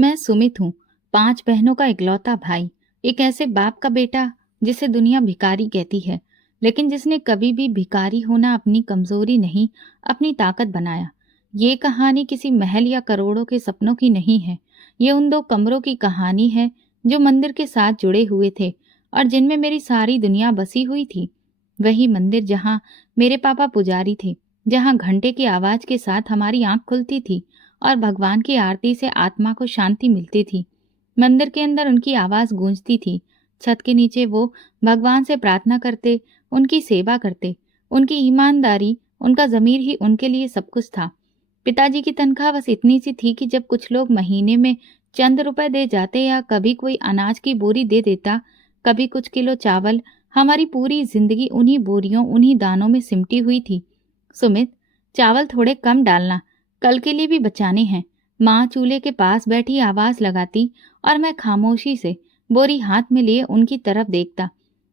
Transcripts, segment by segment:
मैं सुमित हूँ, 5 बहनों का इकलौता भाई। एक ऐसे बाप का बेटा जिसे दुनिया भिखारी कहती है, लेकिन जिसने कभी भी भिखारी होना अपनी कमजोरी नहीं, अपनी ताकत बनाया। ये कहानी किसी महल या करोड़ों के सपनों की नहीं है। ये उन 2 कमरों की कहानी है जो मंदिर के साथ जुड़े हुए थे और जिनमें मेरी सारी दुनिया बसी हुई थी। वही मंदिर जहाँ मेरे पापा पुजारी थे, जहाँ घंटे की आवाज के साथ हमारी आंख खुलती थी और भगवान की आरती से आत्मा को शांति मिलती थी। मंदिर के अंदर उनकी आवाज गूंजती थी। छत के नीचे वो भगवान से प्रार्थना करते, उनकी सेवा करते। उनकी ईमानदारी, उनका ज़मीर ही उनके लिए सब कुछ था। पिताजी की तनख्वाह बस इतनी सी थी कि जब कुछ लोग महीने में चंद रुपए दे जाते या कभी कोई अनाज की बोरी दे देता, कभी कुछ किलो चावल, हमारी पूरी जिंदगी उन्हीं बोरियों, उन्हीं दानों में सिमटी हुई थी। सुमित, चावल थोड़े कम डालना, कल के लिए भी बचाने हैं। माँ चूल्हे के पास बैठी आवाज लगाती और मैं खामोशी से बोरी हाथ में लिए उनकी तरफ देखता।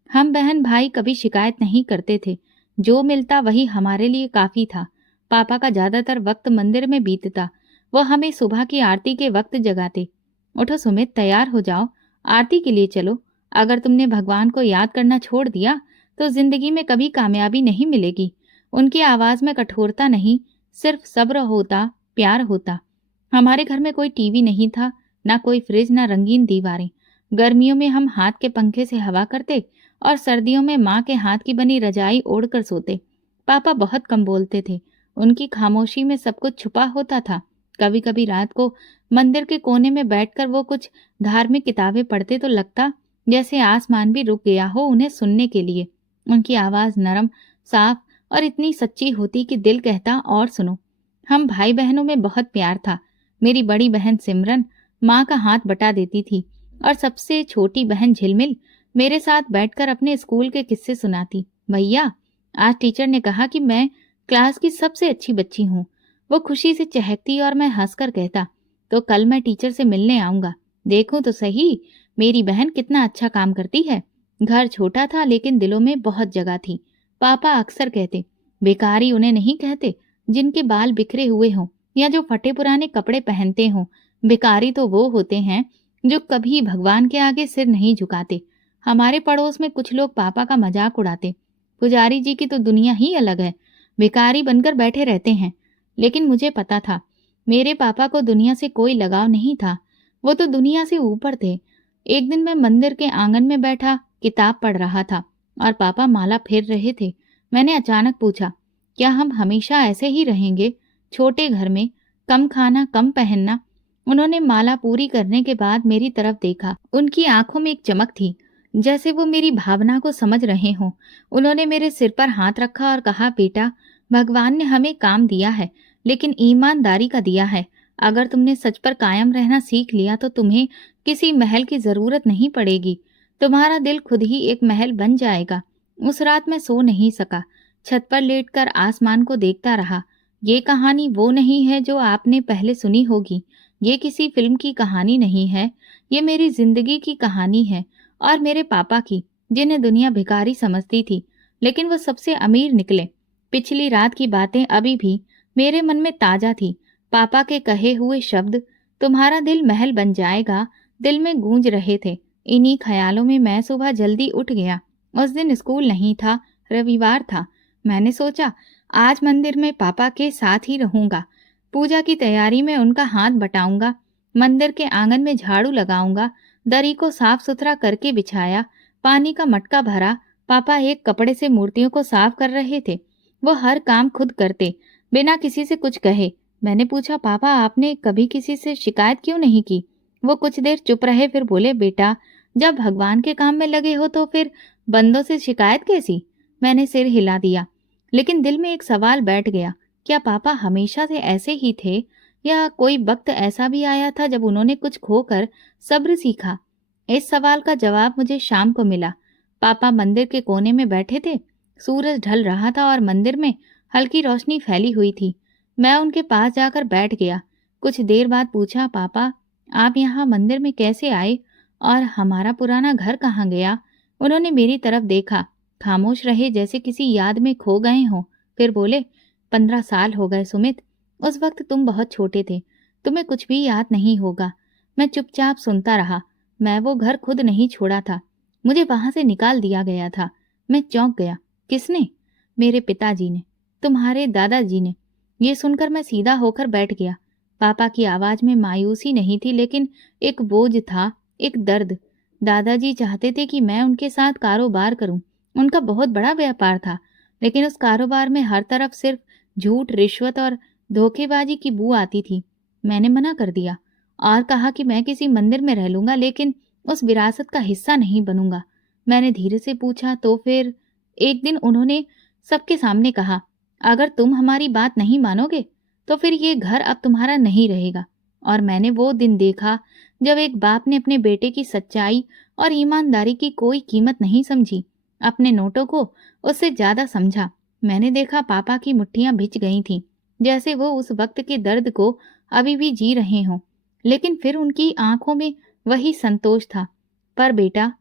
हम बहन भाई कभी शिकायत नहीं करते थे। जो मिलता वही हमारे लिए काफी था। पापा का ज्यादातर वक्त मंदिर में बीतता। वो हमें सुबह की आरती के वक्त जगाते। उठो सुमित, तैयार हो जाओ, आरती के लिए चलो। अगर तुमने भगवान को याद करना छोड़ दिया तो जिंदगी में कभी कामयाबी नहीं मिलेगी। उनकी आवाज में कठोरता नहीं, सिर्फ सब्र होता, प्यार होता। हमारे घर में कोई टीवी नहीं था, ना कोई फ्रिज, ना रंगीन दीवारें। गर्मियों में हम हाथ के पंखे से हवा करते और सर्दियों में माँ के हाथ की बनी रजाई ओढ़कर सोते। पापा बहुत कम बोलते थे। उनकी खामोशी में सब कुछ छुपा होता था। कभी कभी रात को मंदिर के कोने में बैठकर वो कुछ धार्मिक किताबें पढ़ते तो लगता जैसे आसमान भी रुक गया हो उन्हें सुनने के लिए। उनकी आवाज नरम, साफ और इतनी सच्ची होती कि दिल कहता और सुनो। हम भाई बहनों में बहुत प्यार था। मेरी बड़ी बहन सिमरन माँ का हाथ बटा देती थी और सबसे छोटी बहन झिलमिल मेरे साथ बैठकर अपने स्कूल के किस्से सुनाती। भैया, आज टीचर ने कहा कि मैं क्लास की सबसे अच्छी बच्ची हूँ। वो खुशी से चहकती और मैं हंसकर कहता, तो कल मैं टीचर से मिलने आऊंगा। देखूं तो सही मेरी बहन कितना अच्छा काम करती है। घर छोटा था लेकिन दिलों में बहुत जगह थी। पापा अक्सर कहते, बेकारी उन्हें नहीं कहते जिनके बाल बिखरे हुए हों या जो फटे पुराने कपड़े पहनते हों। भिखारी तो वो होते हैं जो कभी भगवान के आगे सिर नहीं झुकाते। हमारे पड़ोस में कुछ लोग पापा का मजाक उड़ाते, पुजारी जी की तो दुनिया ही अलग है, भिखारी बनकर बैठे रहते हैं। लेकिन मुझे पता था मेरे पापा को दुनिया से कोई लगाव नहीं था। वो तो दुनिया से ऊपर थे। एक दिन मैं मंदिर के आंगन में बैठा किताब पढ़ रहा था और पापा माला फेर रहे थे। मैंने अचानक पूछा, क्या हम हमेशा ऐसे ही रहेंगे, छोटे घर में, कम खाना, कम पहनना? उन्होंने माला पूरी करने के बाद मेरी तरफ देखा। उनकी आंखों में एक चमक थी, जैसे वो मेरी भावना को समझ रहे हों। उन्होंने मेरे सिर पर हाथ रखा और कहा, बेटा, भगवान ने हमें काम दिया है, लेकिन ईमानदारी का दिया है। अगर तुमने सच पर कायम रहना सीख लिया तो तुम्हें किसी महल की जरूरत नहीं पड़ेगी। तुम्हारा दिल खुद ही एक महल बन जाएगा। उस रात मैं सो नहीं सका। छत पर लेटकर आसमान को देखता रहा। ये कहानी वो नहीं है जो आपने पहले सुनी होगी। ये किसी फिल्म की कहानी नहीं है। ये मेरी जिंदगी की कहानी है और मेरे पापा की, जिन्हें दुनिया भिखारी समझती थी, लेकिन वो सबसे अमीर निकले। पिछली रात की बातें अभी भी मेरे मन में ताजा थी। पापा के कहे हुए शब्द, तुम्हारा दिल महल बन जाएगा, दिल में गूंज रहे थे। इन्हीं ख्यालों में मैं सुबह जल्दी उठ गया। उस दिन स्कूल नहीं था, रविवार था। मैंने सोचा आज मंदिर में पापा के साथ ही रहूंगा। पूजा की तैयारी में उनका हाथ बटाऊंगा। मंदिर के आंगन में झाड़ू लगाऊंगा। दरी को साफ सुथरा करके बिछाया। पानी का मटका भरा। पापा एक कपड़े से मूर्तियों को साफ कर रहे थे। वो हर काम खुद करते, बिना किसी से कुछ कहे। मैंने पूछा, पापा, आपने कभी किसी से शिकायत क्यों नहीं की? वो कुछ देर चुप रहे, फिर बोले, बेटा, जब भगवान के काम में लगे हो तो फिर बंदों से शिकायत कैसी? मैंने सिर हिला दिया, लेकिन दिल में एक सवाल बैठ गया। क्या पापा हमेशा से ऐसे ही थे या कोई वक्त ऐसा भी आया था जब उन्होंने कुछ खोकर सब्र सीखा? इस सवाल का जवाब मुझे शाम को मिला। पापा मंदिर के कोने में बैठे थे। सूरज ढल रहा था और मंदिर में हल्की रोशनी फैली हुई थी। मैं उनके पास जाकर बैठ गया। कुछ देर बाद पूछा, पापा, आप यहाँ मंदिर में कैसे आए और हमारा पुराना घर कहाँ गया? उन्होंने मेरी तरफ देखा, खामोश रहे जैसे किसी याद में खो गए हों। फिर बोले, 15 साल हो गए सुमित। उस वक्त तुम बहुत छोटे थे, तुम्हें कुछ भी याद नहीं होगा। मैं चुपचाप सुनता रहा। मैं वो घर खुद नहीं छोड़ा था, मुझे वहां से निकाल दिया गया था। मैं चौंक गया। किसने? मेरे पिताजी ने, तुम्हारे दादाजी ने। ये सुनकर मैं सीधा होकर बैठ गया। पापा की आवाज में मायूसी नहीं थी, लेकिन एक बोझ था, एक दर्द। दादाजी चाहते थे कि मैं उनके साथ कारोबार करूं। उनका बहुत बड़ा व्यापार था, लेकिन उस कारोबार में हर तरफ सिर्फ झूठ, रिश्वत और धोखेबाजी की बू आती थी। मैंने मना कर दिया और कहा कि मैं किसी मंदिर में रह लूंगा, लेकिन उस विरासत का हिस्सा नहीं बनूंगा। मैंने धीरे से पूछा, तो फिर? एक दिन उन्होंने सबके सामने कहा, अगर तुम हमारी बात नहीं मानोगे तो फिर ये घर अब तुम्हारा नहीं रहेगा। और मैंने वो दिन देखा जब एक बाप ने अपने बेटे की सच्चाई और ईमानदारी की कोई कीमत नहीं समझी, अपने नोटों को उससे ज्यादा समझा। मैंने देखा पापा की मुट्ठियां भिज गई थीं, जैसे वो उस वक्त के दर्द को अभी भी जी रहे हों। लेकिन फिर उनकी आंखों में वही संतोष था। पर बेटा,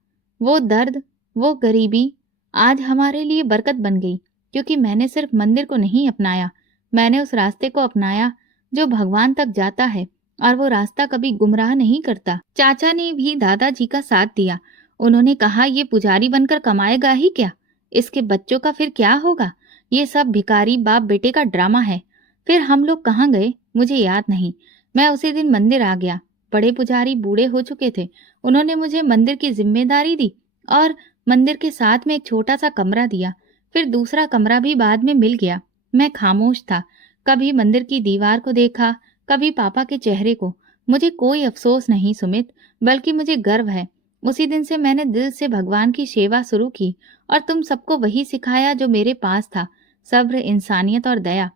वो दर्द, वो गरीबी आज हमारे लिए बरकत बन गई, क्योंकि मैंने सिर्फ मंदिर को नहीं अपनाया, मैंने उस रास्ते को अपनाया जो भगवान तक जाता है, और वो रास्ता कभी गुमराह नहीं करता। चाचा ने भी दादाजी का साथ दिया। उन्होंने कहा, ये पुजारी बनकर कमाएगा ही क्या? इसके बच्चों का फिर क्या होगा? ये सब भिखारी बाप बेटे का ड्रामा है। फिर हम लोग कहाँ गए मुझे याद नहीं। मैं उसी दिन मंदिर आ गया। बड़े पुजारी बूढ़े हो चुके थे। उन्होंने मुझे मंदिर की जिम्मेदारी दी और मंदिर के साथ में एक छोटा सा कमरा दिया। फिर दूसरा कमरा भी बाद में मिल गया। मैं खामोश था। कभी मंदिर की दीवार को देखा, कभी पापा के चेहरे को। मुझे कोई अफसोस नहीं सुमित, बल्कि मुझे गर्व है। उसी दिन से मैंने दिल से भगवान की सेवा शुरू की और तुम सबको वही सिखाया जो मेरे पास था, सब्र, इंसानियत और दया।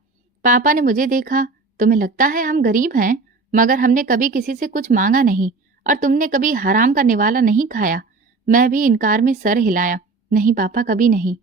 पापा ने मुझे देखा, तुम्हें लगता है हम गरीब हैं, मगर हमने कभी किसी से कुछ मांगा नहीं, और तुमने कभी हराम का निवाला नहीं खाया। मैं भी इनकार में सर हिलाया, नहीं पापा, कभी नहीं।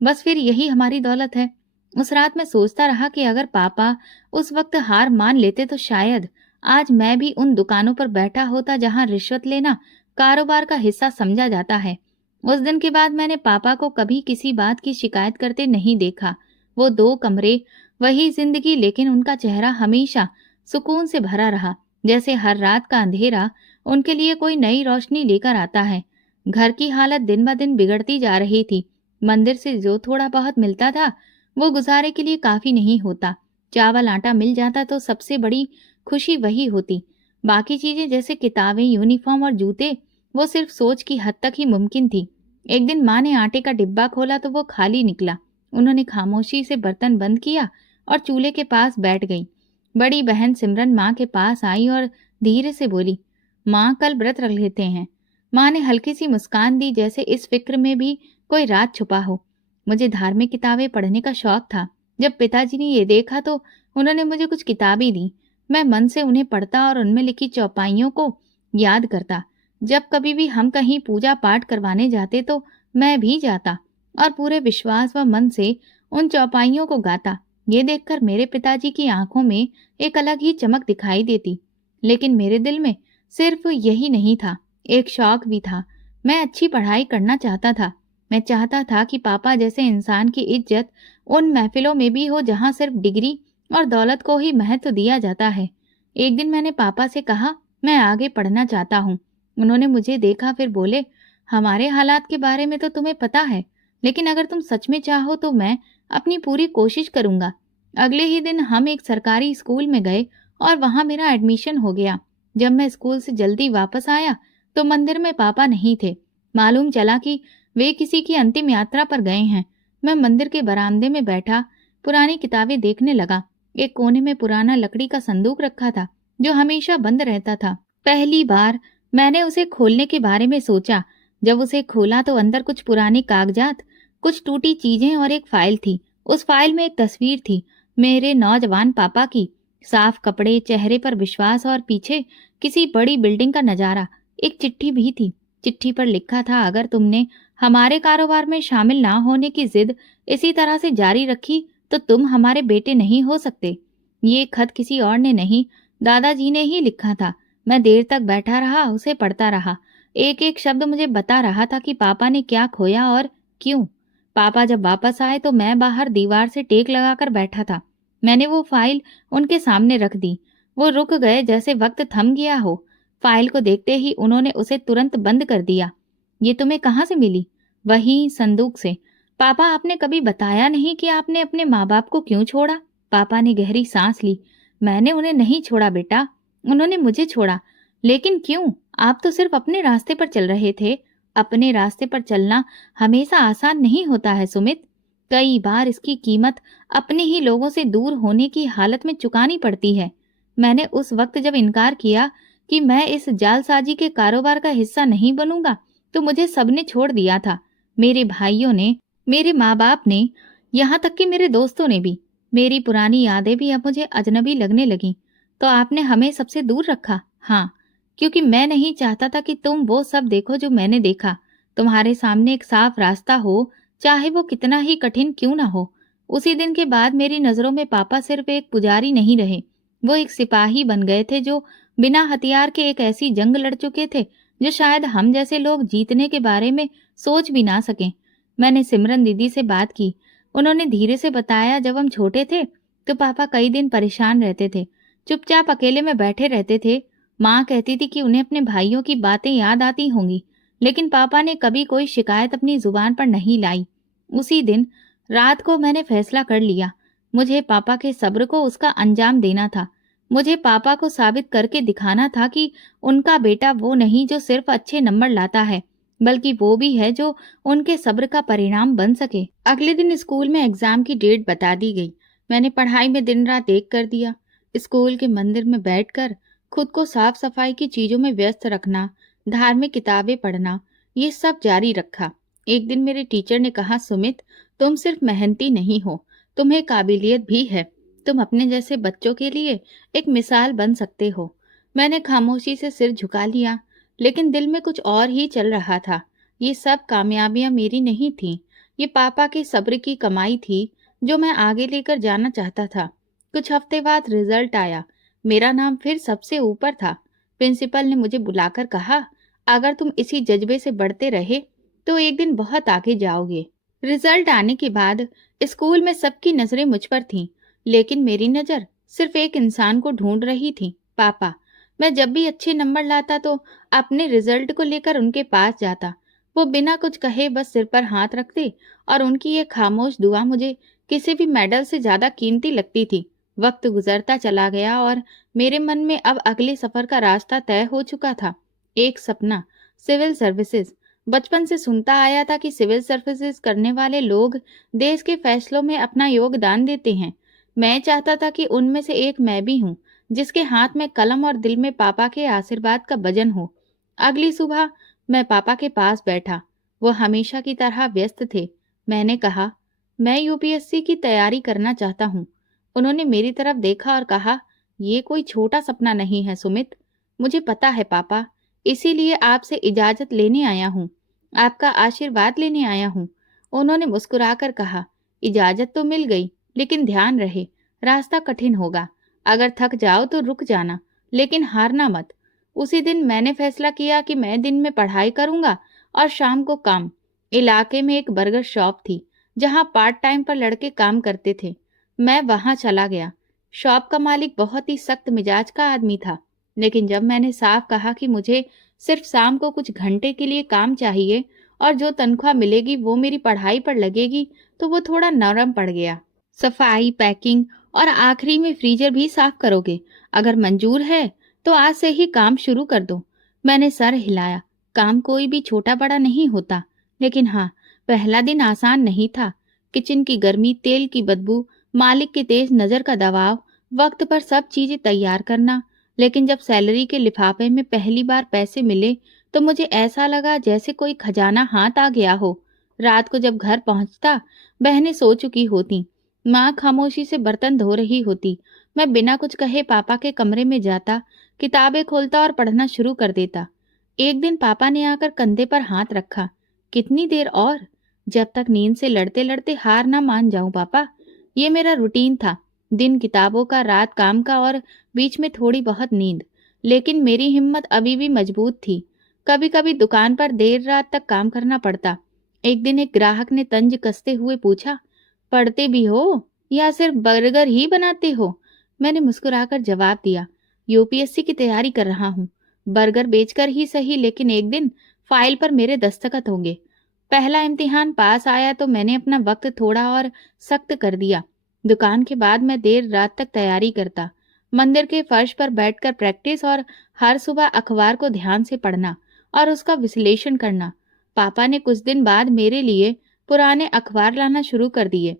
बस फिर यही हमारी दौलत है। उस रात मैं सोचता रहा कि अगर पापा उस वक्त हार मान लेते तो शायद आज मैं भी उन दुकानों पर बैठा होता जहां रिश्वत लेना कारोबार का हिस्सा समझा जाता है। उस दिन के बाद मैंने पापा को कभी किसी बात की शिकायत करते नहीं देखा। वो 2 कमरे, वही जिंदगी, लेकिन उनका चेहरा हमेशा सुकून से भरा रहा, जैसे हर रात का अंधेरा उनके लिए कोई नई रोशनी लेकर आता है। घर की हालत दिन ब दिन बिगड़ती जा रही थी। मंदिर से जो थोड़ा बहुत मिलता था वो गुजारे के लिए काफी नहीं होता। चावल आटा मिल जाता तो सबसे बड़ी खुशी वही होती। बाकी चीजें जैसे किताबें, यूनिफॉर्म और जूते, वो सिर्फ सोच की हद तक ही मुमकिन थी। एक दिन माँ ने आटे का डिब्बा खोला तो वो खाली निकला। उन्होंने खामोशी से बर्तन बंद किया और चूल्हे के पास बैठ गई। बड़ी बहन सिमरन माँ के पास आई और धीरे से बोली, माँ कल व्रत रख लेते हैं। माँ ने हल्की सी मुस्कान दी, जैसे इस फिक्र में भी कोई राज छुपा हो। मुझे धार्मिक किताबें पढ़ने का शौक था। जब पिताजी ने ये देखा तो उन्होंने मुझे कुछ किताबें दी। मैं मन से उन्हें पढ़ता और उनमें लिखी चौपाइयों को याद करता। जब कभी भी हम कहीं पूजा पाठ करवाने जाते तो मैं भी जाता और पूरे विश्वास व मन से उन चौपाइयों को गाता। ये देखकर मेरे पिताजी की आंखों में एक अलग ही चमक दिखाई देती। लेकिन मेरे दिल में सिर्फ यही नहीं था, एक शौक भी था। मैं अच्छी पढ़ाई करना चाहता था। मैं चाहता था कि पापा जैसे इंसान की इज्जत उन महफिलों में भी हो जहां सिर्फ डिग्री और दौलत को ही महत्व दिया जाता है। एक दिन मैंने पापा से कहा, मैं आगे पढ़ना चाहता हूँ। उन्होंने मुझे देखा, फिर बोले, हमारे हालात के बारे में तो तुम्हें पता है, लेकिन अगर तुम सच में चाहो तो मैं अपनी पूरी कोशिश करूंगा। अगले ही दिन हम एक सरकारी स्कूल में गए और वहां मेरा एडमिशन हो गया। जब मैं स्कूल से जल्दी वापस आया तो मंदिर में पापा नहीं थे। मालूम चला कि वे किसी की अंतिम यात्रा पर गए हैं। मैं मंदिर के बरामदे में बैठा पुरानी किताबें देखने लगा। एक कोने में पुराना लकड़ी का संदूक रखा था जो हमेशा बंद रहता था। पहली बार मैंने उसे खोलने के बारे में सोचा। जब उसे खोला तो अंदर कुछ पुराने कागजात, कुछ टूटी चीजें और एक फाइल थी। उस फाइल में एक तस्वीर थी, मेरे नौजवान पापा की। साफ कपड़े, चेहरे पर विश्वास और पीछे किसी बड़ी बिल्डिंग का नजारा। एक चिट्ठी भी थी। चिट्ठी पर लिखा था, अगर तुमने हमारे कारोबार में शामिल ना होने की जिद इसी तरह से जारी रखी तो तुम हमारे बेटे नहीं हो सकते। ये खत किसी और ने नहीं, दादाजी ने ही लिखा था। मैं देर तक बैठा रहा, उसे पढ़ता रहा। एक एक शब्द मुझे बता रहा था कि पापा ने क्या खोया और क्यों। पापा जब वापस आए तो मैं बाहर दीवार से टेक लगाकर बैठा था। मैंने वो फाइल उनके सामने रख दी। वो रुक गए, जैसे वक्त थम गया हो। फाइल को देखते ही उन्होंने उसे तुरंत बंद कर दिया। ये तुम्हें कहाँ से मिली? वही संदूक से। पापा, आपने कभी बताया नहीं कि आपने अपने माँ बाप को क्यों छोड़ा? पापा ने गहरी सांस ली। मैंने उन्हें नहीं छोड़ा बेटा, उन्होंने मुझे छोड़ा। लेकिन क्यों? आप तो सिर्फ अपने रास्ते पर चल रहे थे। अपने रास्ते पर चलना हमेशा आसान नहीं होता है सुमित। कई बार इसकी कीमत अपने ही लोगों से दूर होने की हालत में चुकानी पड़ती है। मैंने उस वक्त जब इनकार किया कि मैं इस जालसाजी के कारोबार का हिस्सा नहीं बनूंगा, तो मुझे सबने छोड़ दिया था। मेरे भाइयों ने, मेरे माँ बाप ने, यहाँ तक कि मेरे दोस्तों ने भी। मेरी पुरानी यादें भी अब मुझे अजनबी लगने लगीं। तो आपने हमें सबसे दूर रखा? हाँ, क्योंकि मैं नहीं चाहता था कि तुम वो सब देखो जो मैंने देखा। तुम्हारे सामने एक साफ रास्ता हो, चाहे वो कितना ही कठिन क्यों ना हो। उसी दिन के बाद मेरी नजरों में पापा सिर्फ एक पुजारी नहीं रहे, वो एक सिपाही बन गए थे जो बिना हथियार के एक ऐसी जंग लड़ चुके थे जो शायद हम जैसे लोग जीतने के बारे में सोच भी ना सकें। मैंने सिमरन दीदी से बात की। उन्होंने धीरे से बताया, जब हम छोटे थे तो पापा कई दिन परेशान रहते थे, चुपचाप अकेले में बैठे रहते थे। माँ कहती थी कि उन्हें अपने भाइयों की बातें याद आती होंगी, लेकिन पापा ने कभी कोई शिकायत अपनी जुबान पर नहीं लाई। उसी दिन रात को मैंने फैसला कर लिया, मुझे पापा के सब्र को उसका अंजाम देना था। मुझे पापा को साबित करके दिखाना था कि उनका बेटा वो नहीं जो सिर्फ अच्छे नंबर लाता है, बल्कि वो भी है जो उनके सब्र का परिणाम बन सके। अगले दिन स्कूल में एग्जाम की डेट बता दी गई। मैंने पढ़ाई में दिन रात एक कर दिया। स्कूल के मंदिर में बैठकर खुद को साफ सफाई की चीजों में व्यस्त रखना, धार्मिक किताबें पढ़ना, ये सब जारी रखा। एक दिन मेरे टीचर ने कहा, सुमित, तुम सिर्फ मेहनती नहीं हो, तुम्हें काबिलियत भी है। तुम अपने जैसे बच्चों के लिए एक मिसाल बन सकते हो। मैंने खामोशी से सिर झुका लिया, लेकिन दिल में कुछ और ही चल रहा था। ये सब कामयाबियां मेरी नहीं थीं, ये पापा के सब्र की कमाई थी जो मैं आगे लेकर जाना चाहता था। कुछ हफ्ते बाद रिजल्ट आया। मेरा नाम फिर सबसे ऊपर था। प्रिंसिपल ने मुझे बुलाकर कहा, अगर तुम इसी जज्बे से बढ़ते रहे तो एक दिन बहुत आगे जाओगे। रिजल्ट आने के बाद स्कूल में सबकी नजरें मुझ पर थीं, लेकिन मेरी नजर सिर्फ एक इंसान को ढूंढ रही थी, पापा। मैं जब भी अच्छे नंबर लाता तो अपने रिजल्ट को लेकर उनके पास जाता। वो बिना कुछ कहे बस सिर पर हाथ रखते और उनकी ये खामोश दुआ मुझे किसी भी मेडल से ज्यादा कीमती लगती थी। वक्त गुजरता चला गया और मेरे मन में अब अगले सफर का रास्ता तय हो चुका था। एक सपना, सिविल सर्विसेज। बचपन से सुनता आया था कि सिविल सर्विसेज करने वाले लोग देश के फैसलों में अपना योगदान देते हैं। मैं चाहता था कि उनमें से एक मैं भी हूँ, जिसके हाथ में कलम और दिल में पापा के आशीर्वाद का वजन हो। अगली सुबह मैं पापा के पास बैठा। वो हमेशा की तरह व्यस्त थे। मैंने कहा, मैं यूपीएससी की तैयारी करना चाहता हूँ। उन्होंने मेरी तरफ देखा और कहा, ये कोई छोटा सपना नहीं है सुमित। मुझे पता है पापा, इसीलिए आपसे इजाजत लेने आया हूँ, आपका आशीर्वाद लेने आया हूँ। उन्होंने मुस्कुराकर कहा, इजाजत तो मिल गई, लेकिन ध्यान रहे, रास्ता कठिन होगा। अगर थक जाओ तो रुक जाना, लेकिन हारना मत। उसी दिन मैंने फैसला किया कि मैं दिन में पढ़ाई करूंगा और शाम को काम। इलाके में एक बर्गर शॉप थी जहां पार्ट टाइम पर लड़के काम करते थे। मैं वहां चला गया। शॉप का मालिक बहुत ही सख्त मिजाज का आदमी था, लेकिन जब मैंने साफ कहा कि मुझे सिर्फ शाम को कुछ घंटे के लिए काम चाहिए और जो तनख्वाह मिलेगी वो मेरी पढ़ाई पर लगेगी, तो वो थोड़ा नरम पड़ गया। सफाई, पैकिंग और आखिरी में फ्रीजर भी साफ करोगे। अगर मंजूर है तो आज से ही काम शुरू कर दो। मैंने सर हिलाया। काम कोई भी छोटा बड़ा नहीं होता, लेकिन हाँ, पहला दिन आसान नहीं था। किचन की गर्मी, तेल की बदबू, मालिक की तेज नजर का दबाव, वक्त पर सब चीजें तैयार करना। लेकिन जब सैलरी के लिफाफे में पहली बार पैसे मिले तो मुझे ऐसा लगा जैसे कोई खजाना हाथ आ गया हो। रात को जब घर पहुंचता, बहनें सो चुकी होती, माँ खामोशी से बर्तन धो रही होती। मैं बिना कुछ कहे पापा के कमरे में जाता, किताबें खोलता और पढ़ना शुरू कर देता। एक दिन पापा ने आकर कंधे पर हाथ रखा। कितनी देर और? जब तक नींद से लड़ते लड़ते हार ना मान जाऊं पापा। ये मेरा रूटीन था, दिन किताबों का, रात काम का और बीच में थोड़ी बहुत नींद। लेकिन मेरी हिम्मत अभी भी मजबूत थी। कभी कभी दुकान पर देर रात तक काम करना पड़ता। एक दिन एक ग्राहक ने तंज कसते हुए पूछा, पढ़ते भी हो या सिर्फ बर्गर ही बनाते हो? मैंने मुस्कुराकर जवाब दिया, यूपीएससी की तैयारी कर रहा हूँ। बर्गर बेचकर ही सही, लेकिन एक दिन फाइल पर मेरे दस्तखत होंगे। पहला इम्तिहान पास आया तो मैंने अपना वक्त थोड़ा और सख्त कर दिया। दुकान के बाद मैं देर रात तक तैयारी करता, मंदिर के फर्श पर बैठकर प्रैक्टिस, और हर सुबह अखबार को ध्यान से पढ़ना और उसका विश्लेषण करना। पापा ने कुछ दिन बाद मेरे लिए पुराने अखबार लाना शुरू कर दिए।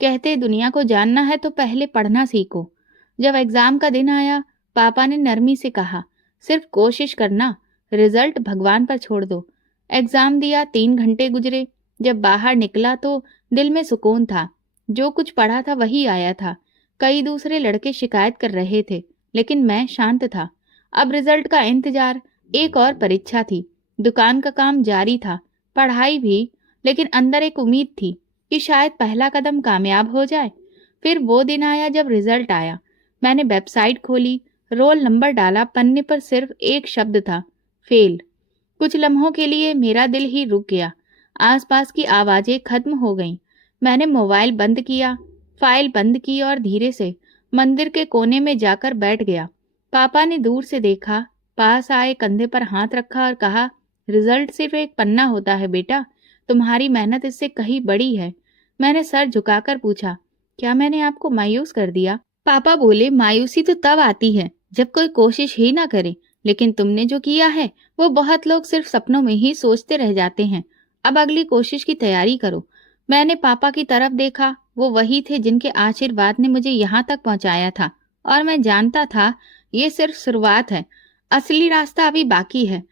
कहते, दुनिया को जानना है तो पहले पढ़ना सीखो। जब एग्जाम का दिन आया, पापा ने नरमी से कहा, सिर्फ कोशिश करना, रिजल्ट भगवान पर छोड़ दो। एग्जाम दिया, 3 घंटे गुजरे। जब बाहर निकला तो दिल में सुकून था। जो कुछ पढ़ा था वही आया था। कई दूसरे लड़के शिकायत कर रहे थे, लेकिन मैं शांत था। अब रिजल्ट का इंतजार। एक और परीक्षा थी। दुकान का काम जारी था, पढ़ाई भी, लेकिन अंदर एक उम्मीद थी कि शायद पहला कदम कामयाब हो जाए। फिर वो दिन आया जब रिजल्ट आया। मैंने वेबसाइट खोली, रोल नंबर डाला, पन्ने पर सिर्फ एक शब्द था, फेल। कुछ लम्हों के लिए मेरा दिल ही रुक गया। आसपास की आवाजें खत्म हो गईं। मैंने मोबाइल बंद किया, फाइल बंद की और धीरे से मंदिर के कोने में जाकर बैठ गया। पापा ने दूर से देखा, पास आए, कंधे पर हाथ रखा और कहा, रिजल्ट सिर्फ एक पन्ना होता है बेटा, तुम्हारी मेहनत इससे कहीं बड़ी है। मैंने सर झुकाकर पूछा, क्या मैंने आपको मायूस कर दिया? पापा बोले, मायूसी तो तब आती है जब कोई कोशिश ही ना करे, लेकिन तुमने जो किया है वो बहुत लोग सिर्फ सपनों में ही सोचते रह जाते हैं। अब अगली कोशिश की तैयारी करो। मैंने पापा की तरफ देखा। वो वही थे जिनके आशीर्वाद ने मुझे यहाँ तक पहुँचाया था, और मैं जानता था ये सिर्फ शुरुआत है, असली रास्ता अभी बाकी है।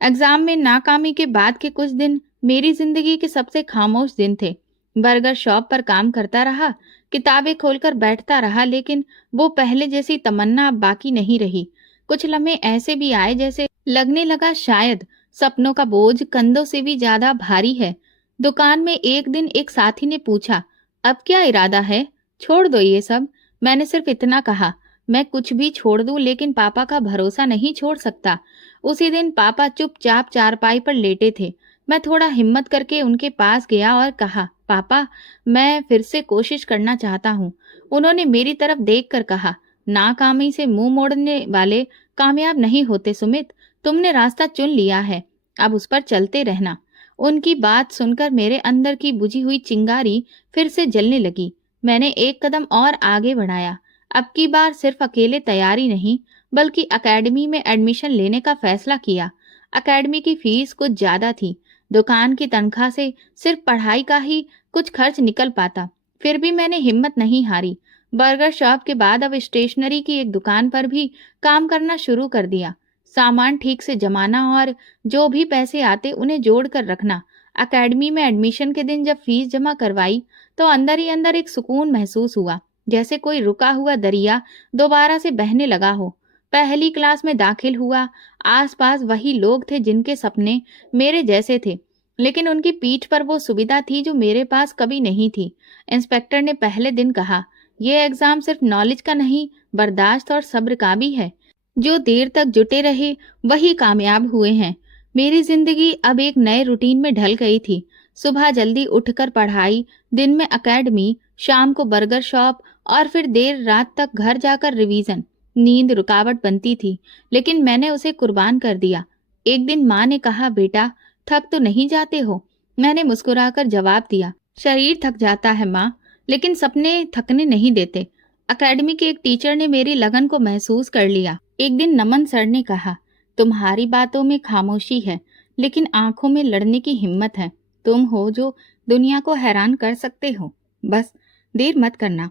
एग्जाम में नाकामी के बाद के कुछ दिन मेरी जिंदगी के सबसे खामोश दिन थे। बर्गर शॉप पर काम करता रहा, किताबें खोलकर बैठता रहा, लेकिन वो पहले जैसी तमन्ना अब बाकी नहीं रही। कुछ लम्हे ऐसे भी आए जैसे लगने लगा शायद सपनों का बोझ कंधों से भी ज्यादा भारी है। दुकान में एक दिन एक साथी ने पूछा, अब क्या इरादा है? छोड़ दो ये सब। मैंने सिर्फ इतना कहा, मैं कुछ भी छोड़ दूं, लेकिन पापा का भरोसा नहीं छोड़ सकता। उसी दिन पापा चुपचाप चारपाई पर लेटे थे। मैं थोड़ा हिम्मत करके उनके पास गया और कहा, पापा, मैं फिर से कोशिश करना चाहता हूँ। उन्होंने मेरी तरफ देखकर कहा, नाकामी से मुंह मोड़ने वाले कामयाब नहीं होते सुमित, तुमने रास्ता चुन लिया है, अब उस पर चलते रहना। उनकी बात सुनकर मेरे अंदर की बुझी हुई चिंगारी फिर से जलने लगी। मैंने एक कदम और आगे बढ़ाया। अब की बार सिर्फ अकेले तैयारी नहीं, बल्कि एकेडमी में एडमिशन लेने का फैसला किया। एकेडमी की फीस कुछ ज्यादा थी। दुकान की तनख्वाह से सिर्फ पढ़ाई का ही कुछ खर्च निकल पाता। फिर भी मैंने हिम्मत नहीं हारी। बर्गर शॉप के बाद अब स्टेशनरी की एक दुकान पर भी काम करना शुरू कर दिया। सामान ठीक से जमाना और जो भी पैसे आते उन्हें जोड़ कर रखना। एकेडमी में एडमिशन के दिन जब फीस जमा करवाई तो अंदर ही अंदर एक सुकून महसूस हुआ, जैसे कोई रुका हुआ दरिया दोबारा से बहने लगा हो। पहली क्लास में दाखिल हुआ। आसपास वही लोग थे जिनके सपने मेरे जैसे थे, लेकिन उनकी पीठ पर वो सुविधा थी जो मेरे पास कभी नहीं थी। इंस्पेक्टर ने पहले दिन कहा, ये एग्जाम सिर्फ नॉलेज का नहीं, बर्दाश्त और सब्र का भी है। जो देर तक जुटे रहे वही कामयाब हुए हैं। मेरी जिंदगी अब एक नए रूटीन में ढल गई थी। सुबह जल्दी उठकर पढ़ाई, दिन में एकेडमी, शाम को बर्गर शॉप, और फिर देर रात तक घर जाकर रिवीजन। नींद रुकावट बनती थी, लेकिन मैंने उसे कुर्बान कर दिया। एक दिन माँ ने कहा, बेटा, थक तो नहीं जाते हो? मैंने मुस्कुराकर जवाब दिया, शरीर थक जाता है माँ, लेकिन सपने थकने नहीं देते। एकेडमी के एक टीचर ने मेरी लगन को महसूस कर लिया। एक दिन नमन सर ने कहा, तुम्हारी बातों में खामोशी है, लेकिन आंखों में लड़ने की हिम्मत है। तुम हो जो दुनिया को हैरान कर सकते हो, बस देर मत करना।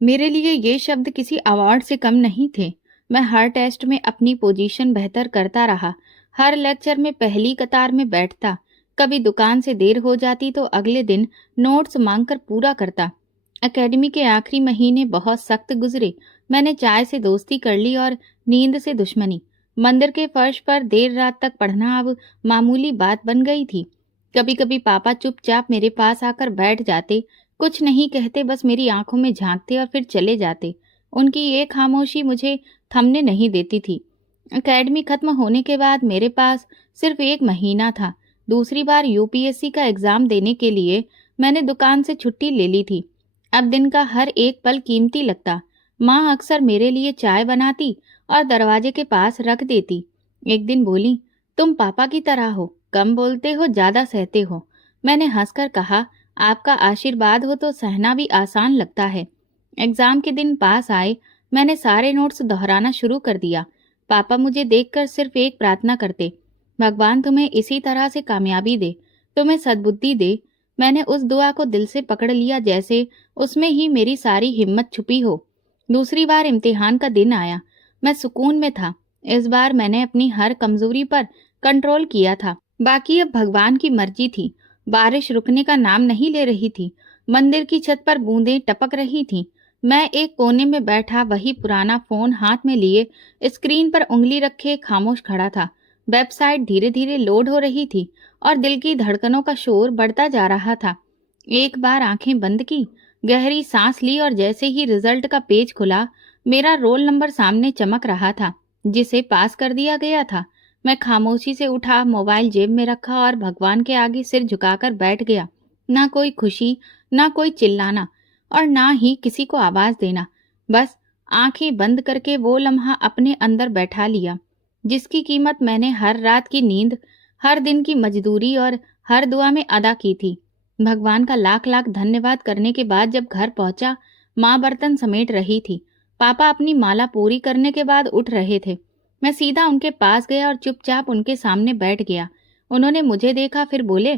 मेरे लिए ये शब्द किसी अवार्ड से कम नहीं थे। मैं हर टेस्ट में अपनी पोजीशन बेहतर करता रहा। हर लेक्चर में पहली कतार में बैठता। कभी दुकान से देर हो जाती तो अगले दिन नोट्स मांगकर पूरा करता। एकेडमी के आखिरी महीने बहुत सख्त गुजरे। मैंने चाय से दोस्ती कर ली और नींद से दुश्मनी। मंदिर के फर्श पर देर रात तक पढ़ना अब मामूली बात बन गई थी। कभी कभी पापा चुपचाप मेरे पास आकर बैठ जाते, कुछ नहीं कहते, बस मेरी आंखों में झांकते और फिर चले जाते। उनकी ये खामोशी मुझे थमने नहीं देती थी। एकेडमी खत्म होने के बाद मेरे पास सिर्फ 1 महीना था। दूसरी बार यूपीएससी का एग्जाम देने के लिए मैंने दुकान से छुट्टी ले ली थी। अब दिन का हर एक पल कीमती लगता। माँ अक्सर मेरे लिए चाय बनाती और दरवाजे के पास रख देती। एक दिन बोली, तुम पापा की तरह हो, कम बोलते हो, ज्यादा सहते हो। मैंने हंसकर कहा, आपका आशीर्वाद हो तो सहना भी आसान लगता है। एग्जाम के दिन पास आए, मैंने सारे नोट्स दोहराना शुरू कर दिया। पापा मुझे देखकर सिर्फ एक प्रार्थना करते, भगवान तुम्हें इसी तरह से कामयाबी दे, तुम्हें सद्बुद्धि दे। मैंने उस दुआ को दिल से पकड़ लिया जैसे उसमें ही मेरी सारी हिम्मत छुपी हो। दूसरी बार इम्तिहान का दिन आया। मैं सुकून में था। इस बार मैंने अपनी हर कमजोरी पर कंट्रोल किया था। बाकी अब भगवान की मर्जी थी। बारिश रुकने का नाम नहीं ले रही थी। मंदिर की छत पर बूंदें टपक रही थीं। मैं एक कोने में बैठा वही पुराना फोन हाथ में लिए स्क्रीन पर उंगली रखे खामोश खड़ा था। वेबसाइट धीरे धीरे लोड हो रही थी और दिल की धड़कनों का शोर बढ़ता जा रहा था। एक बार आंखें बंद की, गहरी सांस ली और जैसे ही रिजल्ट का पेज खुला, मेरा रोल नंबर सामने चमक रहा था, जिसे पास कर दिया गया था। मैं खामोशी से उठा, मोबाइल जेब में रखा और भगवान के आगे सिर झुकाकर बैठ गया। ना कोई खुशी, ना कोई चिल्लाना और ना ही किसी को आवाज देना। बस आंखें बंद करके वो लम्हा अपने अंदर बैठा लिया, जिसकी कीमत मैंने हर रात की नींद, हर दिन की मजदूरी और हर दुआ में अदा की थी। भगवान का लाख लाख धन्यवाद करने के बाद जब घर पहुंचा, माँ बर्तन समेट रही थी। पापा अपनी माला पूरी करने के बाद उठ रहे थे। मैं सीधा उनके पास गया और चुपचाप उनके सामने बैठ गया। उन्होंने मुझे देखा, फिर बोले,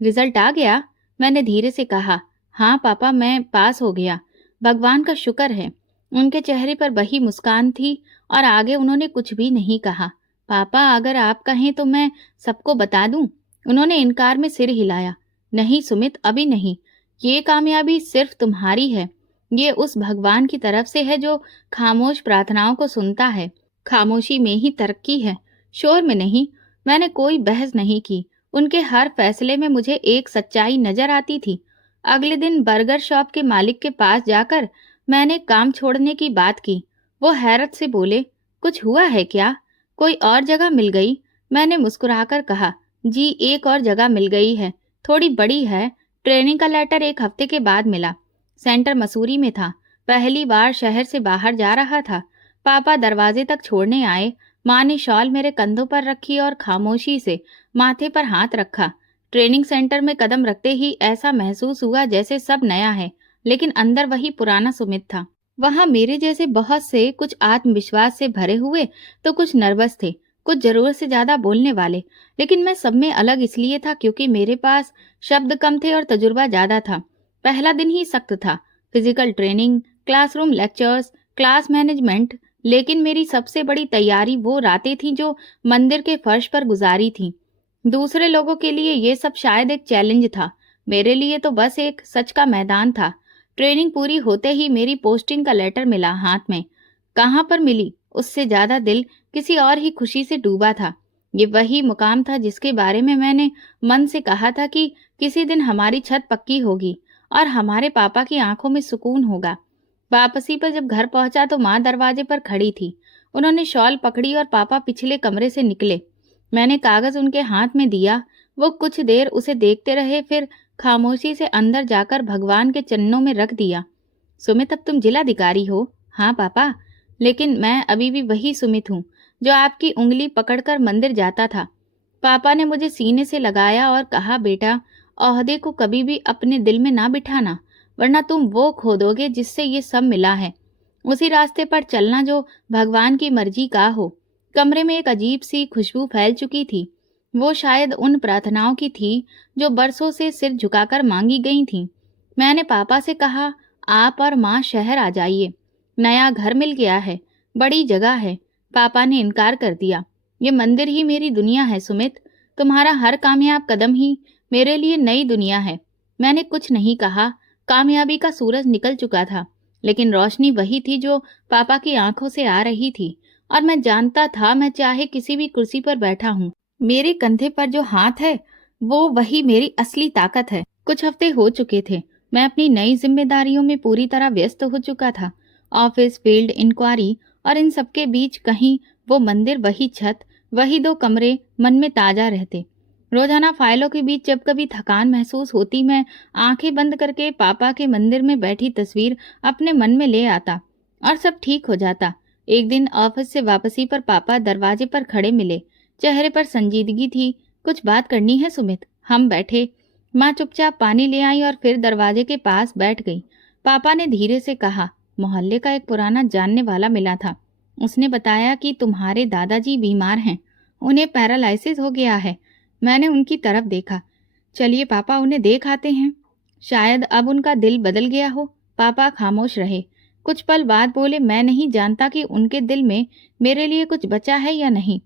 रिजल्ट आ गया? मैंने धीरे से कहा, हाँ पापा, मैं पास हो गया। भगवान का शुक्र है। उनके चेहरे पर वही मुस्कान थी और आगे उन्होंने कुछ भी नहीं कहा। पापा, अगर आप कहें तो मैं सबको बता दूं? उन्होंने इनकार में सिर हिलाया। नहीं सुमित, अभी नहीं। ये कामयाबी सिर्फ तुम्हारी है। ये उस भगवान की तरफ से है जो खामोश प्रार्थनाओं को सुनता है। खामोशी में ही तरक्की है, शोर में नहीं। मैंने कोई बहस नहीं की। उनके हर फैसले में मुझे एक सच्चाई नजर आती थी। अगले दिन बर्गर शॉप के मालिक के पास जाकर मैंने काम छोड़ने की बात की। वो हैरत से बोले, कुछ हुआ है क्या? कोई और जगह मिल गई? मैंने मुस्कुराकर कहा, जी एक और जगह मिल गई है, थोड़ी बड़ी है। ट्रेनिंग का लेटर एक हफ्ते के बाद मिला। सेंटर मसूरी में था। पहली बार शहर से बाहर जा रहा था। पापा दरवाजे तक छोड़ने आए। माँ ने शॉल मेरे कंधों पर रखी और खामोशी से माथे पर हाथ रखा। ट्रेनिंग सेंटर में कदम रखते ही ऐसा महसूस हुआ जैसे सब नया है, लेकिन अंदर वही पुराना सुमित था। वहां मेरे जैसे बहुत से, कुछ आत्मविश्वास से भरे हुए तो कुछ नर्वस थे, कुछ जरूरत से ज्यादा बोलने वाले। लेकिन मैं सब में अलग इसलिए था क्योंकि मेरे पास शब्द कम थे और तजुर्बा ज्यादा था। पहला दिन ही सख्त था। Physical training, classroom lectures, class management. लेकिन मेरी सबसे बड़ी तैयारी वो रातें थीं जो मंदिर के फर्श पर गुजारी थीं। दूसरे लोगों के लिए ये सब शायद एक चैलेंज था, मेरे लिए तो बस एक सच का मैदान था। ट्रेनिंग पूरी होते ही मेरी पोस्टिंग का लेटर मिला हाथ में। कहाँ पर मिली, उससे ज्यादा दिल किसी और ही खुशी से डूबा था। ये वही मुकाम था जिसके बारे में मैंने मन से कहा था कि किसी दिन हमारी छत पक्की होगी और हमारे पापा की आंखों में सुकून होगा। वापसी पर जब घर पहुंचा तो माँ दरवाजे पर खड़ी थी। उन्होंने शॉल पकड़ी और पापा पिछले कमरे से निकले। मैंने कागज उनके हाथ में दिया। वो कुछ देर उसे देखते रहे, फिर खामोशी से अंदर जाकर भगवान के चरणों में रख दिया। सुमित, अब तुम जिलाधिकारी हो? हाँ पापा, लेकिन मैं अभी भी वही सुमित हूँ जो आपकी उंगली पकड़कर मंदिर जाता था। पापा ने मुझे सीने से लगाया और कहा, बेटा, ओहदे को कभी भी अपने दिल में ना बिठाना, वरना तुम वो खो दोगे जिससे ये सब मिला है। उसी रास्ते पर चलना जो भगवान की मर्जी का हो। कमरे में एक अजीब सी खुशबू फैल चुकी थी। वो शायद उन प्रार्थनाओं की थी जो बरसों से सिर झुकाकर मांगी गई थीं। मैंने पापा से कहा, आप और माँ शहर आ जाइए, नया घर मिल गया है, बड़ी जगह है। पापा ने इनकार कर दिया। ये मंदिर ही मेरी दुनिया है सुमित। तुम्हारा हर कामयाब कदम ही मेरे लिए नई दुनिया है। मैंने कुछ नहीं कहा। कामयाबी का सूरज निकल चुका था, लेकिन रोशनी वही थी जो पापा की आंखों से आ रही थी। और मैं जानता था, मैं चाहे किसी भी कुर्सी पर बैठा हूँ, मेरे कंधे पर जो हाथ है वो वही मेरी असली ताकत है। कुछ हफ्ते हो चुके थे। मैं अपनी नई जिम्मेदारियों में पूरी तरह व्यस्त हो चुका था। ऑफिस, फील्ड, इंक्वायरी और इन सबके बीच कहीं वो मंदिर, वही छत, वही दो कमरे मन में ताजा रहते। रोजाना फाइलों के बीच जब कभी थकान महसूस होती, मैं आंखें बंद करके पापा के मंदिर में बैठी तस्वीर अपने मन में ले आता और सब ठीक हो जाता। एक दिन ऑफिस से वापसी पर पापा दरवाजे पर खड़े मिले। चेहरे पर संजीदगी थी। कुछ बात करनी है सुमित। हम बैठे। माँ चुपचाप पानी ले आई और फिर दरवाजे के पास बैठ गई। पापा ने धीरे से कहा, मोहल्ले का एक पुराना जानने वाला मिला था। उसने बताया कि तुम्हारे दादाजी बीमार हैं, उन्हें पैरालिसिस हो गया है। मैंने उनकी तरफ देखा। चलिए पापा, उन्हें देख आते हैं। शायद अब उनका दिल बदल गया हो। पापा खामोश रहे। कुछ पल बाद बोले, मैं नहीं जानता कि उनके दिल में मेरे लिए कुछ बचा है या नहीं,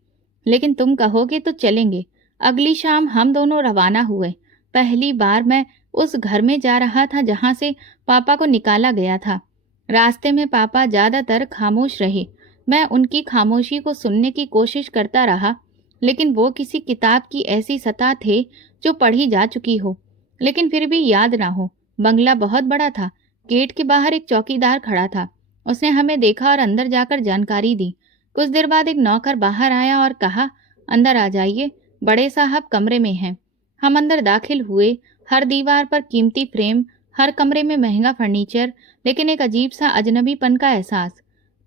लेकिन तुम कहोगे तो चलेंगे। अगली शाम हम दोनों रवाना हुए। पहली बार मैं उस घर में जा रहा था जहां से पापा को निकाला गया था। रास्ते में पापा ज्यादातर खामोश रहे। मैं उनकी खामोशी को सुनने की कोशिश करता रहा, लेकिन वो किसी किताब की ऐसी सतह थे जो पढ़ी जा चुकी हो, लेकिन फिर भी याद ना हो। बंगला बहुत बड़ा था। गेट के बाहर एक चौकीदार खड़ा था। उसने हमें देखा और अंदर जाकर जानकारी दी। कुछ देर बाद एक नौकर बाहर आया और कहा, अंदर आ जाइए, बड़े साहब कमरे में हैं। हम अंदर दाखिल हुए। हर दीवार पर कीमती फ्रेम, हर कमरे में महंगा फर्नीचर, लेकिन एक अजीब सा अजनबीपन का एहसास।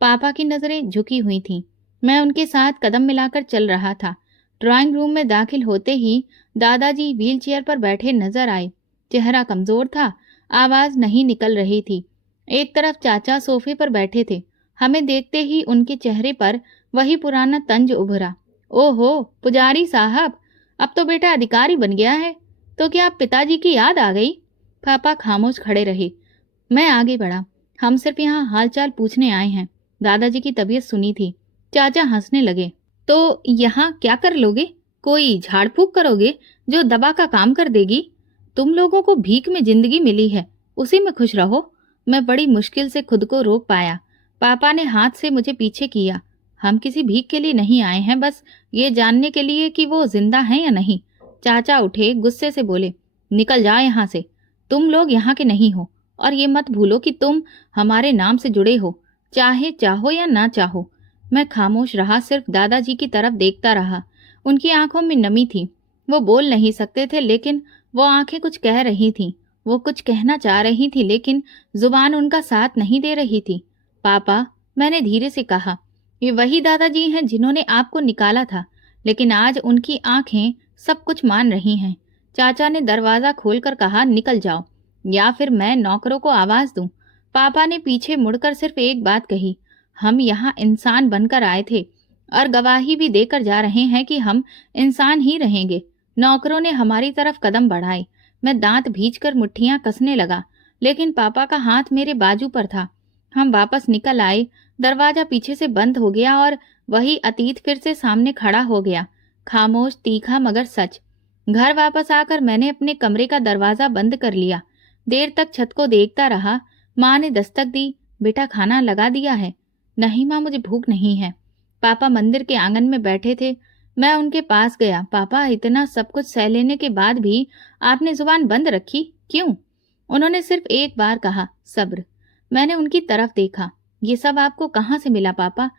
पापा की नजरें झुकी हुई थीं। मैं उनके साथ कदम मिलाकर चल रहा था। ड्राइंग रूम में दाखिल होते ही दादाजी व्हीलचेयर पर बैठे नजर आए। चेहरा कमजोर था, आवाज नहीं निकल रही थी। एक तरफ चाचा सोफे पर बैठे थे। हमें देखते ही उनके चेहरे पर वही पुराना तंज उभरा। ओहो पुजारी साहब, अब तो बेटा अधिकारी बन गया है। तो क्या आप पिताजी की याद आ गई? पापा खामोश खड़े रहे। मैं आगे बढ़ा। हम सिर्फ यहाँ हालचाल पूछने आए हैं। दादाजी की तबीयत सुनी थी। चाचा हंसने लगे। तो यहाँ क्या कर लोगे? कोई झाड़ फूक करोगे जो दवा का काम कर देगी? तुम लोगों को भीख में जिंदगी मिली है, उसी में खुश रहो। मैं बड़ी मुश्किल से खुद को रोक पाया। पापा ने हाथ से मुझे पीछे किया। हम किसी भीख के लिए नहीं आए हैं, बस ये जानने के लिए कि वो जिंदा हैं या नहीं। चाचा उठे, गुस्से से बोले, निकल जाओ यहाँ से। तुम लोग यहाँ के नहीं हो, और ये मत भूलो कि तुम हमारे नाम से जुड़े हो, चाहे चाहो या ना चाहो। मैं खामोश रहा, सिर्फ दादाजी की तरफ देखता रहा। उनकी आंखों में नमी थी। वो बोल नहीं सकते थे, लेकिन वो आंखें कुछ कह रही थीं। वो कुछ कहना चाह रही थी, लेकिन जुबान उनका साथ नहीं दे रही थी। पापा, मैंने धीरे से कहा, ये वही दादाजी हैं जिन्होंने आपको निकाला था, लेकिन आज उनकी आंखें सब कुछ मान रही हैं। चाचा ने दरवाजा खोलकर कहा, निकल जाओ, या फिर मैं नौकरों को आवाज दूं। पापा ने पीछे मुड़कर सिर्फ एक बात कही, हम यहाँ इंसान बनकर आए थे और गवाही भी देकर जा रहे हैं कि हम इंसान ही रहेंगे। नौकरों ने हमारी तरफ कदम बढ़ाए। मैं दांत भींचकर मुट्ठियां कसने लगा, लेकिन पापा का हाथ मेरे बाजू पर था। हम वापस निकल आए। दरवाजा पीछे से बंद हो गया और वही अतीत फिर से सामने खड़ा हो गया, खामोश, तीखा, मगर सच। घर वापस आकर मैंने अपने कमरे का दरवाजा बंद कर लिया। देर तक छत को देखता रहा। माँ ने दस्तक दी, बेटा खाना लगा दिया है? नहीं माँ, मुझे भूख नहीं है। पापा मंदिर के आंगन में बैठे थे। मैं उनके पास गया। पापा, इतना सब कुछ सह लेने के बाद भी आपने जुबान बंद रखी, क्यों? उन्होंने सिर्फ एक बार कहा, सब्र। मैंने उनकी तरफ देखा। ये सब आपको कहाँ से मिला पापा?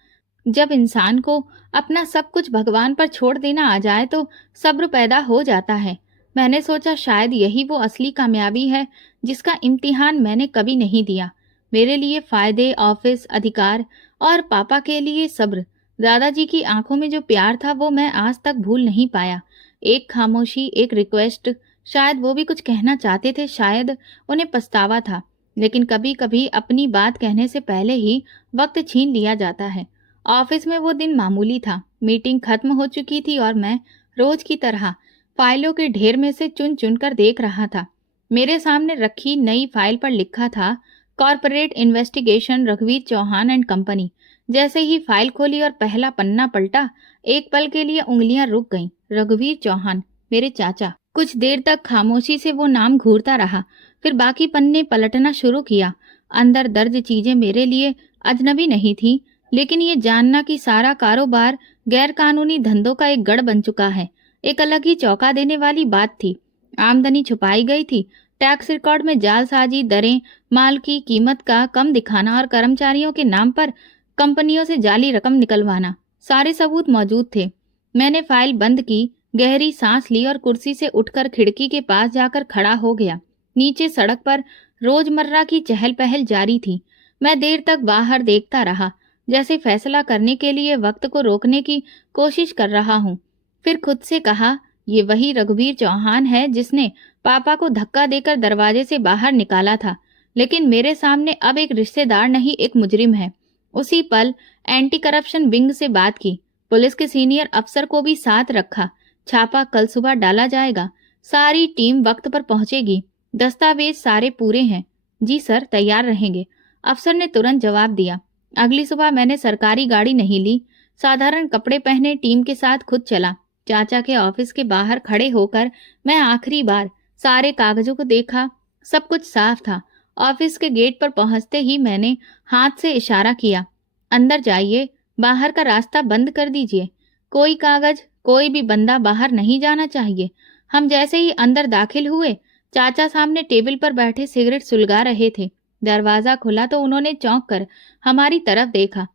जब इंसान को अपना सब कुछ भगवान पर छोड़ देना आ जाए तो सब्र पैदा हो जाता है। मैंने सोचा शायद यही वो असली कामयाबी है जिसका इम्तिहान मैंने कभी नहीं दिया। मेरे लिए फायदे, ऑफिस, अधिकार, और पापा के लिए सब्र। दादाजी की आंखों में जो प्यार था वो मैं आज तक भूल नहीं पाया। एक खामोशी, एक रिक्वेस्ट। शायद वो भी कुछ कहना चाहते थे, शायद उन्हें पछतावा था, लेकिन कभी कभी अपनी बात कहने से पहले ही वक्त छीन लिया जाता है। ऑफिस में वो दिन मामूली था। मीटिंग खत्म हो चुकी थी और मैं रोज की तरह फाइलों के ढेर में से चुन चुन कर देख रहा था। मेरे सामने रखी नई फाइल पर लिखा था, कॉर्पोरेट इन्वेस्टिगेशन, रघुवीर चौहान एंड कंपनी। जैसे ही फाइल खोली और पहला पन्ना पलटा, एक पल के लिए उंगलियां रुक गईं। रघुवीर चौहान, मेरे चाचा। कुछ देर तक खामोशी से वो नाम घूरता रहा, फिर बाकी पन्ने पलटना शुरू किया। अंदर दर्ज चीजें मेरे लिए अजनबी नहीं थी, लेकिन ये जानना कि सारा कारोबार गैर कानूनी धंधों का एक गढ़ बन चुका है, एक अलग ही चौंका देने वाली बात थी। आमदनी छुपाई गई थी, टैक्स रिकॉर्ड में जालसाजी, दरें, माल की कीमत का कम दिखाना और कर्मचारियों के नाम पर कंपनियों से जाली रकम निकलवाना, सारे सबूत मौजूद थे। मैंने फाइल बंद की, गहरी सांस ली और कुर्सी से उठकर खिड़की के पास जाकर खड़ा हो गया। नीचे सड़क पर रोजमर्रा की चहल पहल जारी थी। मैं देर तक बाहर देखता रहा। जैसे फैसला करने के लिए वक्त को रोकने की कोशिश कर रहा हूँ। फिर खुद से कहा, ये वही रघुवीर चौहान है जिसने पापा को धक्का देकर दरवाजे से बाहर निकाला था, लेकिन मेरे सामने अब एक रिश्तेदार नहीं, एक मुजरिम है। उसी पल एंटी करप्शन विंग से बात की, पुलिस के सीनियर अफसर को भी साथ रखा। छापा कल सुबह डाला जाएगा, सारी टीम वक्त पर पहुंचेगी, दस्तावेज सारे पूरे हैं। जी सर, तैयार रहेंगे, अफसर ने तुरंत जवाब दिया। अगली सुबह मैंने सरकारी गाड़ी नहीं ली, साधारण कपड़े पहने टीम के साथ खुद चला। चाचा के ऑफिस के बाहर खड़े होकर मैं आखिरी बार सारे कागजों को देखा। सब कुछ साफ था। ऑफिस के गेट पर पहुंचते ही मैंने हाथ से इशारा किया, अंदर जाइए, बाहर का रास्ता बंद कर दीजिए। कोई कागज, कोई भी बंदा बाहर नहीं जाना चाहिए। हम जैसे ही अंदर दाखिल हुए, चाचा सामने टेबल पर बैठे सिगरेट सुलगा रहे थे। दरवाजा खुला तो उन्होंने चौंक कर हमारी तरफ देखा।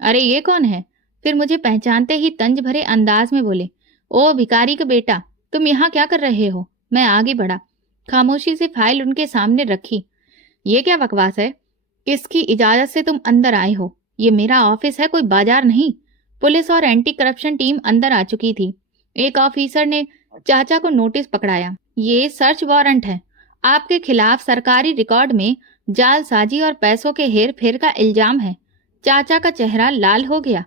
अरे ये कौन है? फिर मुझे पहचानते ही तंज भरे अंदाज में बोले, ओ भिखारी का बेटा, तुम यहाँ क्या कर रहे हो? मैं आगे बढ़ा, खामोशी से फाइल उनके सामने रखी। ये क्या बकवास है? किसकी इजाजत से तुम अंदर आए हो? ये मेरा ऑफिस है, कोई बाजार नहीं। पुलिस और एंटी करप्शन टीम अंदर आ चुकी थी। एक ऑफिसर ने चाचा को नोटिस पकड़ाया। ये सर्च वारंट है, आपके खिलाफ सरकारी रिकॉर्ड में जालसाजी और पैसों के हेर फेर का इल्जाम है। चाचा का चेहरा लाल हो गया।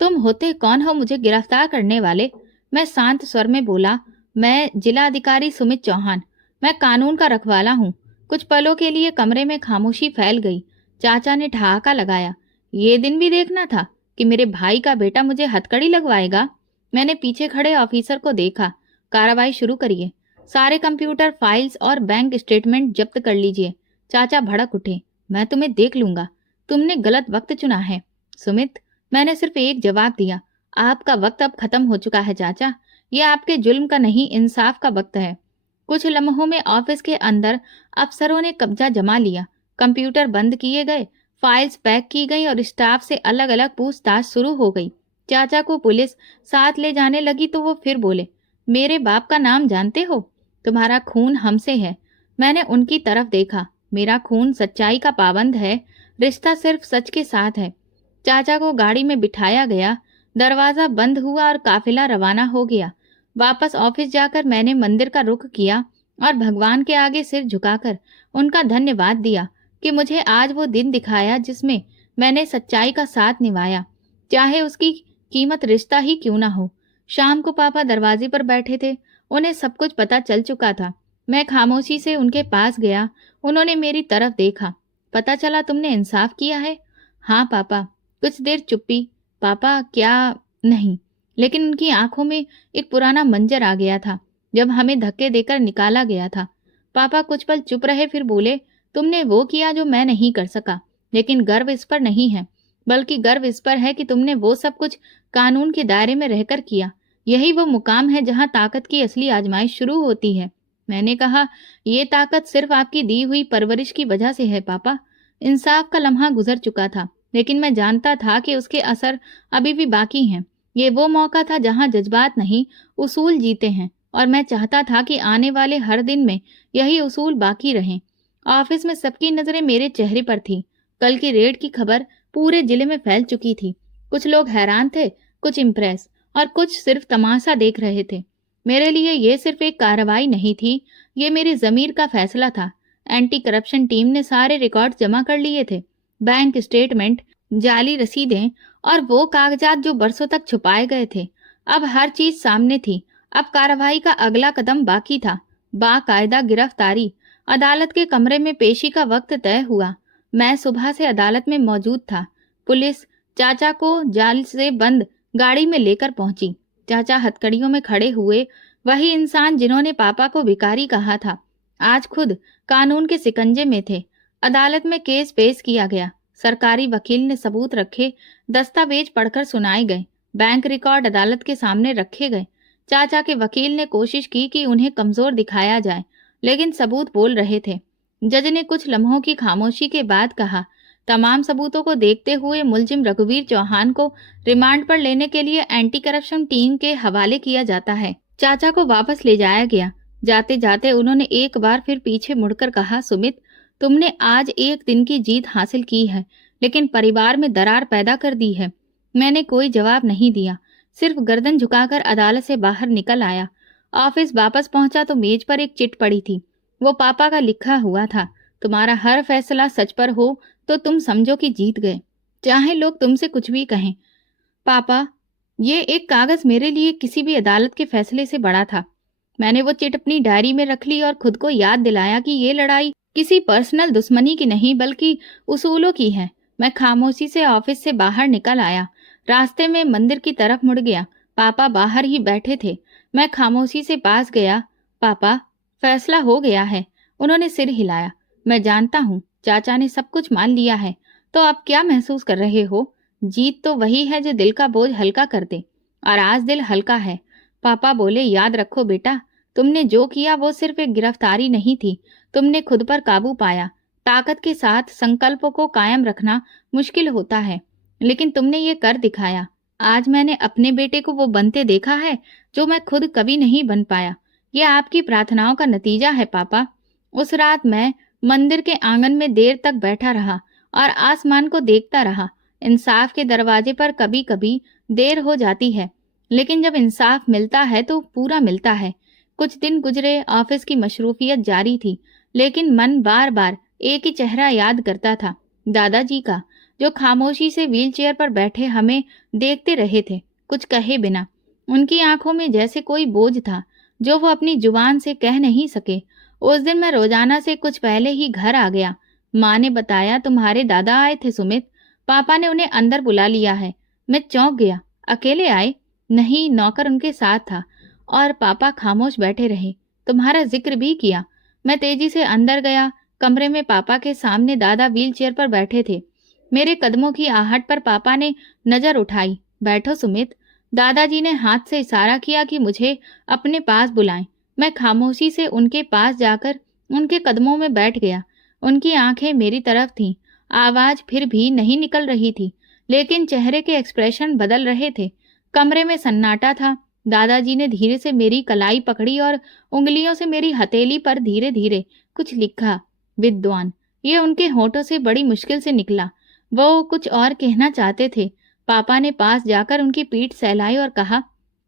तुम होते कौन हो मुझे गिरफ्तार करने वाले? मैं शांत स्वर में बोला, मैं जिला अधिकारी सुमित चौहान, मैं कानून का रखवाला हूँ। कुछ पलों के लिए कमरे में खामोशी फैल गई। चाचा ने ठहाका लगाया, ये दिन भी देखना था कि मेरे भाई का बेटा मुझे हथकड़ी लगवाएगा। मैंने पीछे खड़े ऑफिसर को देखा। कार्रवाई शुरू करिए, सारे कंप्यूटर फाइल्स और बैंक स्टेटमेंट जब्त कर लीजिए। चाचा भड़क उठे, मैं तुम्हें देख लूंगा, तुमने गलत वक्त चुना है। सुमित, मैंने सिर्फ एक जवाब दिया, आपका वक्त अब खत्म हो चुका है चाचा। यह आपके जुल्म का नहीं, इंसाफ का वक्त है। कुछ लम्हों में ऑफिस के अंदर अफसरों ने कब्जा जमा लिया। कंप्यूटर बंद किए गए, फाइल्स पैक की गई और स्टाफ से अलग अलग पूछताछ शुरू हो गई। चाचा को पुलिस साथ ले जाने लगी तो वो फिर बोले, मेरे बाप का नाम जानते हो? तुम्हारा खून हमसे है। मैंने उनकी तरफ देखा। मेरा खून सच्चाई का पाबंद है, रिश्ता सिर्फ सच के साथ है। चाचा को गाड़ी में बिठाया गया, दरवाजा बंद हुआ और काफिला रवाना हो गया। वापस ऑफिस जाकर मैंने मंदिर का रुख किया और भगवान के आगे सिर झुकाकर उनका धन्यवाद दिया कि मुझे आज वो दिन दिखाया जिसमें मैंने सच्चाई का साथ निभाया, चाहे उसकी कीमत रिश्ता ही क्यों ना हो। शाम को पापा दरवाजे पर बैठे थे, उन्हें सब कुछ पता चल चुका था। मैं खामोशी से उनके पास गया। उन्होंने मेरी तरफ देखा। पता चला तुमने इंसाफ किया है? हाँ पापा। कुछ देर चुप्पी। पापा क्या? नहीं। लेकिन उनकी आंखों में एक पुराना मंजर आ गया था, जब हमें धक्के देकर निकाला गया था। पापा कुछ पल चुप रहे, फिर बोले, तुमने वो किया जो मैं नहीं कर सका, लेकिन गर्व इस पर नहीं है, बल्कि गर्व इस पर है कि तुमने वो सब कुछ कानून के दायरे में रहकर किया। यही वो मुकाम है जहां ताकत की असली आजमाइश शुरू होती है। मैंने कहा, ये ताकत सिर्फ आपकी दी हुई परवरिश की वजह से है पापा। इंसाफ का लम्हा गुजर चुका था, लेकिन मैं जानता था कि उसके असर अभी भी बाकी हैं। ये वो मौका था जहां जज्बात नहीं, उसूल जीते हैं, और मैं चाहता था कि आने वाले हर दिन में यही उसूल बाकी रहें। ऑफिस में सबकी नजरें मेरे चेहरे पर थी। कल की रेड की खबर पूरे जिले में फैल चुकी थी। कुछ लोग हैरान थे, कुछ इम्प्रेस, और कुछ सिर्फ तमाशा देख रहे थे। मेरे लिए ये सिर्फ एक कार्रवाई नहीं थी, ये मेरी जमीर का फैसला था। एंटी करप्शन टीम ने सारे रिकॉर्ड जमा कर लिए थे, बैंक स्टेटमेंट, जाली रसीदें और वो कागजात जो बरसों तक छुपाए गए थे। अब हर चीज सामने थी। अब कार्रवाई का अगला कदम बाकी था, बाकायदा गिरफ्तारी। अदालत के कमरे में पेशी का वक्त तय हुआ। मैं सुबह से अदालत में मौजूद था। पुलिस चाचा को जाल से बंद गाड़ी में लेकर पहुंची। चाचा हथकड़ियों में खड़े हुए, वही इंसान जिन्होंने पापा को भिखारी कहा था, आज खुद कानून के शिकंजे में थे। अदालत में केस पेश किया गया। सरकारी वकील ने सबूत रखे, दस्तावेज पढ़कर सुनाए गए, बैंक रिकॉर्ड अदालत के सामने रखे गए। चाचा के वकील ने कोशिश की कि उन्हें कमजोर दिखाया जाए, लेकिन सबूत बोल रहे थे। जज ने कुछ लम्हों की खामोशी के बाद कहा, तमाम सबूतों को देखते हुए मुलजिम रघुवीर चौहान को रिमांड पर लेने के लिए एंटी करप्शन टीम के हवाले किया जाता है। चाचा को वापस ले जाया गया। जाते जाते उन्होंने एक बार फिर पीछे मुड़कर कहा, सुमित, तुमने आज एक दिन की जीत हासिल की है, लेकिन परिवार में दरार पैदा कर दी है। मैंने कोई जवाब नहीं दिया, सिर्फ गर्दन झुकाकर अदालत से बाहर निकल आया। ऑफिस वापस पहुंचा तो मेज पर एक चिट पड़ी थी। वो पापा का लिखा हुआ था, तुम्हारा हर फैसला सच पर हो तो तुम समझो कि जीत गए, चाहे लोग तुमसे कुछ भी कहें। पापा, ये एक कागज मेरे लिए किसी भी अदालत के फैसले से बड़ा था। मैंने वो चिट अपनी डायरी में रख ली और खुद को याद दिलाया कि ये लड़ाई किसी पर्सनल दुश्मनी की नहीं बल्कि उसूलों की है। मैं खामोशी से ऑफिस से बाहर निकल आया। रास्ते में मंदिर की तरफ मुड़ गया। पापा बाहर ही बैठे थे। मैं खामोशी से पास गया। पापा, फैसला हो गया है। उन्होंने सिर हिलाया। मैं जानता हूँ, चाचा ने सब कुछ मान लिया है। तो आप क्या महसूस कर रहे हो? जीत तो वही है जो दिल का बोझ हल्का कर दे, और आज दिल हल्का है। पापा बोले, याद रखो बेटा, तुमने जो किया वो सिर्फ एक गिरफ्तारी नहीं थी। तुमने खुद पर काबू पाया। ताकत के साथ संकल्पों को कायम रखना मुश्किल होता है, लेकिन तुमने ये कर दिखाया। आज मैंने अपने बेटे को वो बनते देखा है जो मैं खुद कभी नहीं बन पाया। ये आपकी प्रार्थनाओं का नतीजा है पापा। उस रात मैं मंदिर के आंगन में देर तक बैठा रहा और आसमान को देखता रहा। इंसाफ के दरवाजे पर कभी कभी देर हो जाती है, लेकिन जब इंसाफ मिलता है तो पूरा मिलता है। कुछ दिन गुजरे, ऑफिस की मशरूफियत जारी थी, लेकिन मन बार बार एक ही चेहरा याद करता था, दादाजी का, जो खामोशी से व्हीलचेयर पर बैठे हमें देखते रहे थे, कुछ कहे बिना। उनकी आंखों में जैसे कोई बोझ था जो वो अपनी जुबान से कह नहीं सके। उस दिन मैं रोजाना से कुछ पहले ही घर आ गया। माँ ने बताया, तुम्हारे दादा आए थे सुमित, पापा ने उन्हें अंदर बुला लिया है। मैं चौंक गया। अकेले आए? नहीं, नौकर उनके साथ था। और पापा खामोश बैठे रहे। तुम्हारा जिक्र भी किया। मैं तेजी से अंदर गया। कमरे में पापा के सामने दादा व्हीलचेयर पर बैठे थे। मेरे कदमों की आहट पर पापा ने नजर उठाई। बैठो सुमित। दादाजी ने हाथ से इशारा किया कि मुझे अपने पास बुलाएं। मैं खामोशी से उनके पास जाकर उनके कदमों में बैठ गया। उनकी आंखें मेरी तरफ थीं। आवाज फिर भी नहीं निकल रही थी, लेकिन चेहरे के एक्सप्रेशन बदल रहे थे। कमरे में सन्नाटा था। दादाजी ने धीरे से मेरी कलाई पकड़ी और उंगलियों से मेरी हथेली पर धीरे धीरे कुछ लिखा। विद्वान, ये उनके होठों से बड़ी मुश्किल से निकला। वो कुछ और कहना चाहते थे। पापा ने पास जाकर उनकी पीठ सहलाई और कहा,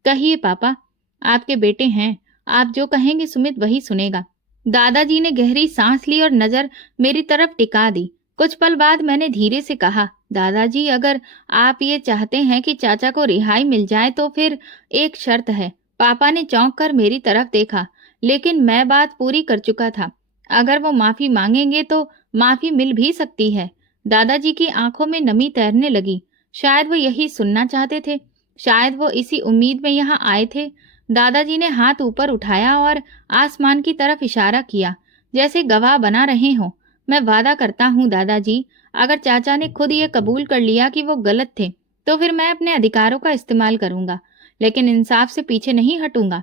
कहिए पापा, आपके बेटे हैं, आप जो कहेंगे सुमित वही सुनेगा। दादाजी ने गहरी सांस ली और नजर मेरी तरफ टिका दी। कुछ पल बाद मैंने धीरे से कहा, दादाजी, अगर आप ये चाहते हैं कि चाचा को रिहाई मिल जाए तो फिर एक शर्त है। पापा ने चौंक कर मेरी तरफ देखा, लेकिन मैं बात पूरी कर चुका था। अगर वो माफी मांगेंगे तो माफी मिल भी सकती है। दादाजी की आंखों में नमी तैरने लगी। शायद वो यही सुनना चाहते थे, शायद वो इसी उम्मीद में यहाँ आए थे। दादाजी ने हाथ ऊपर उठाया और आसमान की तरफ इशारा किया, जैसे गवाह बना रहे हों। मैं वादा करता हूँ दादाजी, अगर चाचा ने खुद ये कबूल कर लिया कि वो गलत थे, तो फिर मैं अपने अधिकारों का इस्तेमाल करूंगा, लेकिन इंसाफ से पीछे नहीं हटूंगा।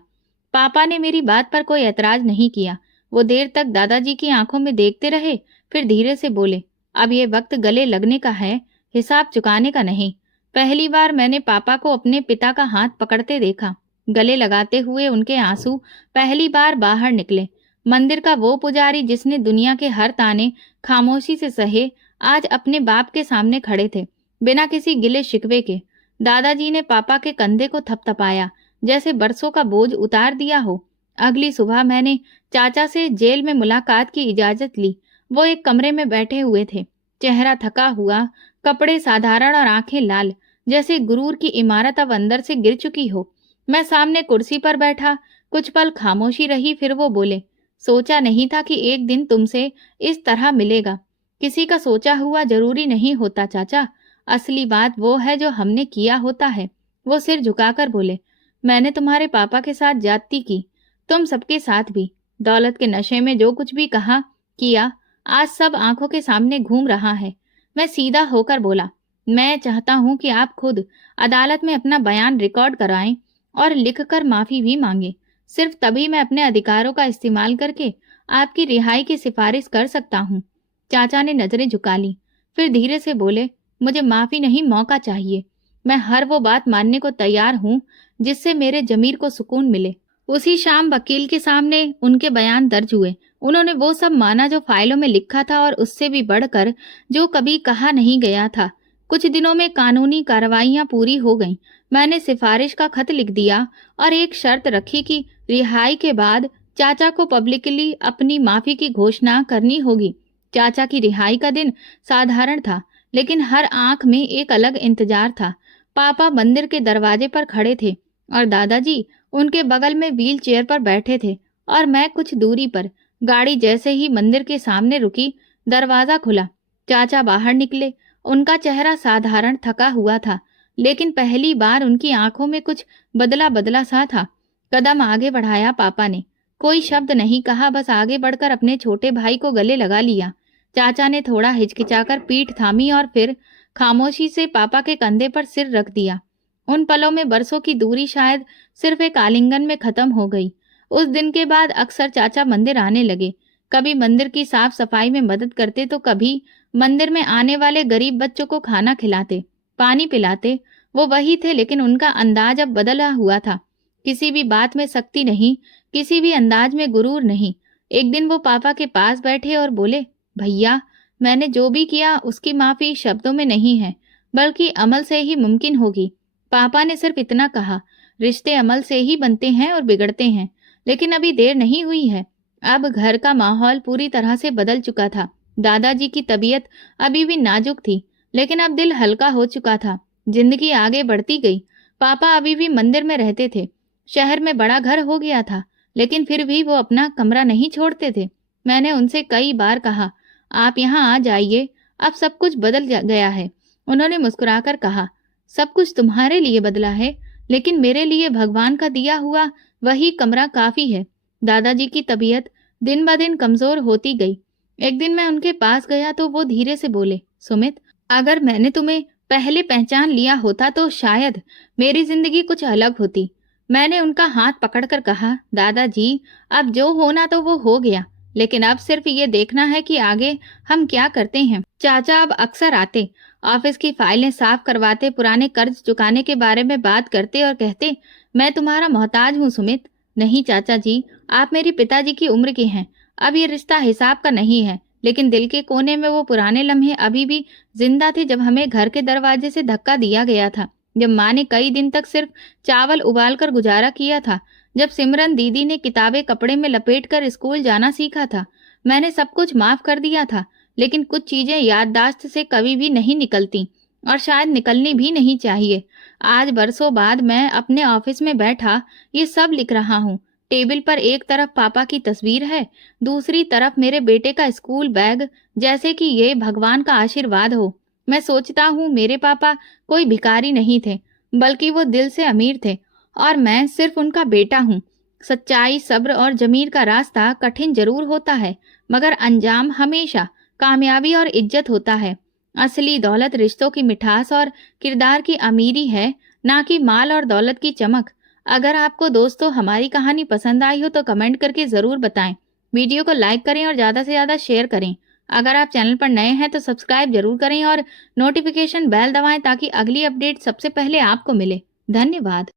पापा ने मेरी बात पर कोई एतराज नहीं किया। वो देर तक दादाजी की आंखों में देखते रहे, फिर धीरे से बोले, अब ये वक्त गले लगने का है, हिसाब चुकाने का नहीं। पहली बार मैंने पापा को अपने पिता का हाथ पकड़ते देखा। गले लगाते हुए उनके आंसू पहली बार बाहर निकले। मंदिर का वो पुजारी जिसने दुनिया के हर ताने खामोशी से सहे, आज अपने बाप के सामने खड़े थे, बिना किसी गिले शिकवे के। दादाजी ने पापा के कंधे को थपथपाया, जैसे बरसों का बोझ उतार दिया हो। अगली सुबह मैंने चाचा से जेल में मुलाकात की इजाजत ली। वो एक कमरे में बैठे हुए थे, चेहरा थका हुआ, कपड़े साधारण और आंखें लाल, जैसे गुरूर की इमारत अब अंदर से गिर चुकी हो। मैं सामने कुर्सी पर बैठा। कुछ पल खामोशी रही, फिर वो बोले, सोचा नहीं था कि एक दिन तुमसे इस तरह मिलेगा। किसी का सोचा हुआ जरूरी नहीं होता चाचा, असली बात वो है जो हमने किया होता है। वो सिर झुकाकर बोले, मैंने तुम्हारे पापा के साथ ज्यादती की, तुम सबके साथ भी। दौलत के नशे में जो कुछ भी कहा किया, आज सब आंखों के सामने घूम रहा है। मैं सीधा होकर बोला, मैं चाहता हूं कि आप खुद अदालत में अपना बयान रिकॉर्ड कराएं और लिखकर माफी भी मांगे। सिर्फ तभी मैं अपने अधिकारों का इस्तेमाल करके आपकी रिहाई की सिफारिश कर सकता हूँ। चाचा ने नजरें झुका ली, फिर धीरे से बोले, मुझे माफी नहीं, मौका चाहिए। मैं हर वो बात मानने को तैयार हूँ जिससे मेरे जमीर को सुकून मिले। उसी शाम वकील के सामने उनके बयान दर्ज हुए। उन्होंने वो सब माना जो फाइलों में लिखा था और उससे भी बढ़कर जो कभी कहा नहीं गया था। कुछ दिनों में कानूनी कार्रवाइयां पूरी हो गईं। मैंने सिफारिश का खत लिख दिया और एक शर्त रखी कि रिहाई के बाद चाचा को पब्लिकली अपनी माफी की घोषणा करनी होगी। चाचा की रिहाई का दिन साधारण था, लेकिन हर आंख में एक अलग इंतजार था। पापा मंदिर के दरवाजे पर खड़े थे और दादाजी उनके बगल में व्हील चेयर पर बैठे थे और मैं कुछ दूरी पर। गाड़ी जैसे ही मंदिर के सामने रुकी, दरवाजा खुला। चाचा बाहर निकले। उनका चेहरा साधारण थका हुआ था, लेकिन पहली बार उनकी आंखों में कुछ बदला बदला सा था। कदम आगे बढ़ाया पापा ने। कोई शब्द नहीं कहा, बस आगे बढ़कर अपने छोटे भाई को गले लगा लिया। चाचा ने थोड़ा हिचकिचाकर पीठ थामी और फिर खामोशी से पापा के कंधे पर सिर रख दिया। उन पलों में बरसों की दूरी शायद सिर्फ एक आलिंगन में खत्म हो गई। उस दिन के बाद अक्सर चाचा मंदिर आने लगे। कभी मंदिर की साफ सफाई में मदद करते तो कभी मंदिर में आने वाले गरीब बच्चों को खाना खिलाते, पानी पिलाते। वो वही थे, लेकिन उनका अंदाज अब बदला हुआ था। किसी भी बात में सख्ती नहीं, किसी भी अंदाज में गुरूर नहीं। एक दिन वो पापा के पास बैठे और बोले, भैया, मैंने जो भी किया उसकी माफी शब्दों में नहीं है, बल्कि अमल से ही मुमकिन होगी। पापा ने सिर्फ इतना कहा, रिश्ते अमल से ही बनते हैं और बिगड़ते हैं। लेकिन अभी देर नहीं हुई है। अब घर का माहौल पूरी तरह से बदल चुका था। दादाजी की तबीयत अभी भी नाजुक थी, लेकिन अब दिल हल्का हो चुका था। जिंदगी आगे बढ़ती गई। पापा अभी भी मंदिर में रहते थे। शहर में बड़ा घर हो गया था, लेकिन फिर भी वो अपना कमरा नहीं छोड़ते थे। मैंने उनसे कई बार कहा, आप यहाँ आ जाइए, अब सब कुछ बदल गया है। उन्होंने मुस्कुराकर कहा, सब कुछ तुम्हारे लिए बदला है, लेकिन मेरे लिए भगवान का दिया हुआ वही कमरा काफी है। दादाजी की तबीयत दिन ब दिन कमजोर होती गई। एक दिन मैं उनके पास गया तो वो धीरे से बोले, सुमित, अगर मैंने तुम्हें पहले पहचान लिया होता तो शायद मेरी जिंदगी कुछ अलग होती। मैंने उनका हाथ पकड़कर कहा, दादाजी, अब जो होना तो वो हो गया, लेकिन अब सिर्फ ये देखना है कि आगे हम क्या करते हैं। चाचा अब अक्सर आते, ऑफिस की फाइलें साफ करवाते, पुराने कर्ज चुकाने के बारे में बात करते और कहते, मैं तुम्हारा मोहताज हूँ सुमित। नहीं चाचा जी, आप मेरे पिताजी की उम्र के हैं। अब ये रिश्ता हिसाब का नहीं है, लेकिन दिल के कोने में वो पुराने लम्हे अभी भी जिंदा थे जब हमें घर के दरवाजे से धक्का दिया गया था, जब माँ ने कई दिन तक सिर्फ चावल उबाल कर गुजारा किया था, जब सिमरन दीदी ने किताबें कपड़े में लपेट कर स्कूल जाना सीखा था। मैंने सब कुछ माफ कर दिया था, लेकिन कुछ चीजें याददाश्त से कभी भी नहीं निकलती और शायद निकलनी भी नहीं चाहिए। आज बरसों बाद मैं अपने ऑफिस में बैठा ये सब लिख रहा हूँ। टेबल पर एक तरफ पापा की तस्वीर है, दूसरी तरफ मेरे बेटे का स्कूल बैग, जैसे कि ये भगवान का आशीर्वाद हो। मैं सोचता हूँ मेरे पापा कोई भिखारी नहीं थे, बल्कि वो दिल से अमीर थे और मैं सिर्फ उनका बेटा हूँ। सच्चाई, सब्र और जमीर का रास्ता कठिन जरूर होता है, मगर अंजाम हमेशा कामयाबी और इज्जत होता है। असली दौलत रिश्तों की मिठास और किरदार की अमीरी है, ना कि माल और दौलत की चमक। अगर आपको दोस्तों हमारी कहानी पसंद आई हो तो कमेंट करके जरूर बताएं। वीडियो को लाइक करें और ज्यादा से ज्यादा शेयर करें। अगर आप चैनल पर नए हैं तो सब्सक्राइब जरूर करें और नोटिफिकेशन बेल दबाएं ताकि अगली अपडेट सबसे पहले आपको मिले। धन्यवाद।